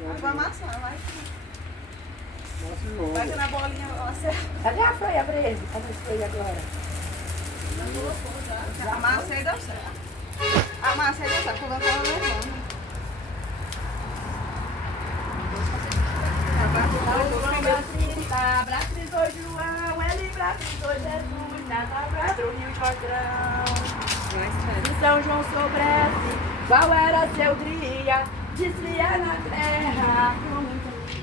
Vai amassar, vai. Massa nova. Vai que na bolinha acerta. Cadê a freia pra ele? Cadê a freia agora? Amassa e deu certo. Amassa e deu certo. Colocou ela levando. Abraço João, ele abraçou Jesus, nada pra o Rio Jordão. De São João sobresse, qual era seu dia, desfia na terra.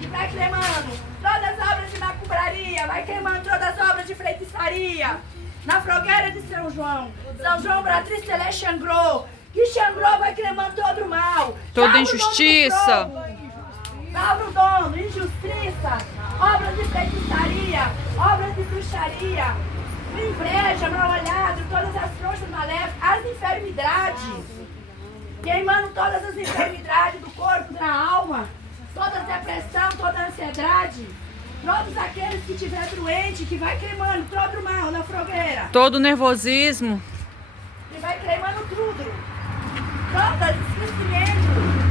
E vai queimando todas as obras de macumbraria, vai queimando todas as obras de feitiçaria. Na fogueira de São João Bratriz Celé Xangrou, que Xangrou vai queimando todo o mal. Toda injustiça. Salve o dono, injustiça, obras de feitiçaria, obras de bruxaria, inveja, mal olhado, todas as forças maléficas, as enfermidades, queimando todas as enfermidades do corpo, da alma, toda a depressão, toda a ansiedade, todos aqueles que estiver doente, que vai queimando todo o mal na fogueira, Todo nervosismo. que vai queimando tudo, todo esquecimento.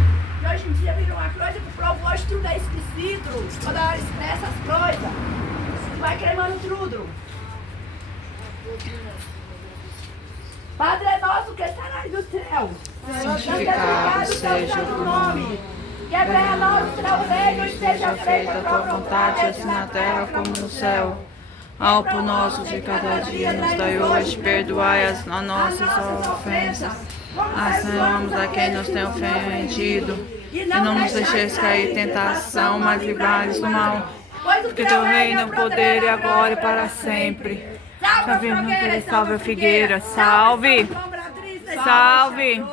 E hoje em dia virou uma coisa que o povo hoje tudo é esquecido. Toda hora esquece as coisas. Vai queimando tudo. Padre nosso que está no céu, Santificado seja o teu nome. Que venha a nós o teu reino e seja feita Feita a tua vontade, assim na terra como no céu. Ao pão nosso de cada dia nos dai hoje, perdoai as nossas ofensas. Assinamos a quem nos tem ofendido. E não nos deixeis cair em tentação, mas livrai-nos do mal. Porque teu reino é o poder e a glória para sempre. Salve a Fogueira, salve a figueira, salve! Salve!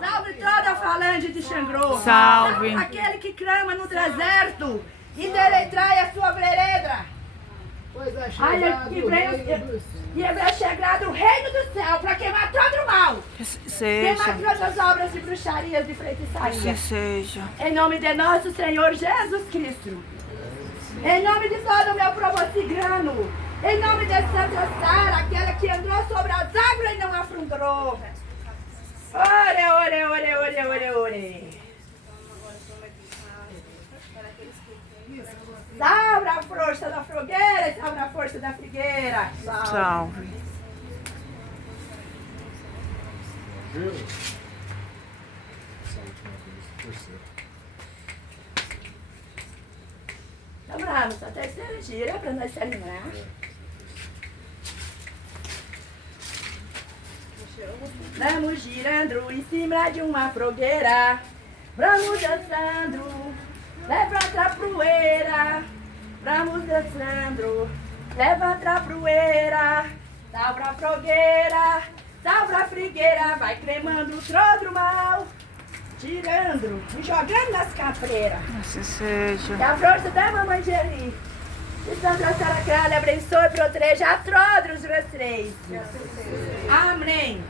Salve toda a falange de Xangrou. Salve. Aquele que clama no deserto. Endereitrai a sua vereda. Pois é, Olha, e vai chegar do reino do céu para queimar todo o mal. Queimar Seja, todas as obras de bruxarias, de feitiçaria. assim seja. Em nome de nosso Senhor Jesus Cristo. Em nome de todo o meu povo cigrano. Em nome de Santa Sara, aquela que andou sobre as águas e não afundou. Ore, ore, ore, ore, ore, ore. Salve a força da fogueira e salve a força da figueira. Salve. Viu? Essa última vez, terceira. Vamos a terceira gira para nós se animar. Vamos girando em cima de uma fogueira. Vamos dançando, levanta a poeira. Vamos dançando, levanta a poeira. Salve a fogueira, salve a frigueira. Vai cremando todo o mal, tirando e jogando nas capreiras. Assim seja. Que a força da mamãe Geli. E Santa Sara Cralha abençoe e proteja a todos vocês. Amém.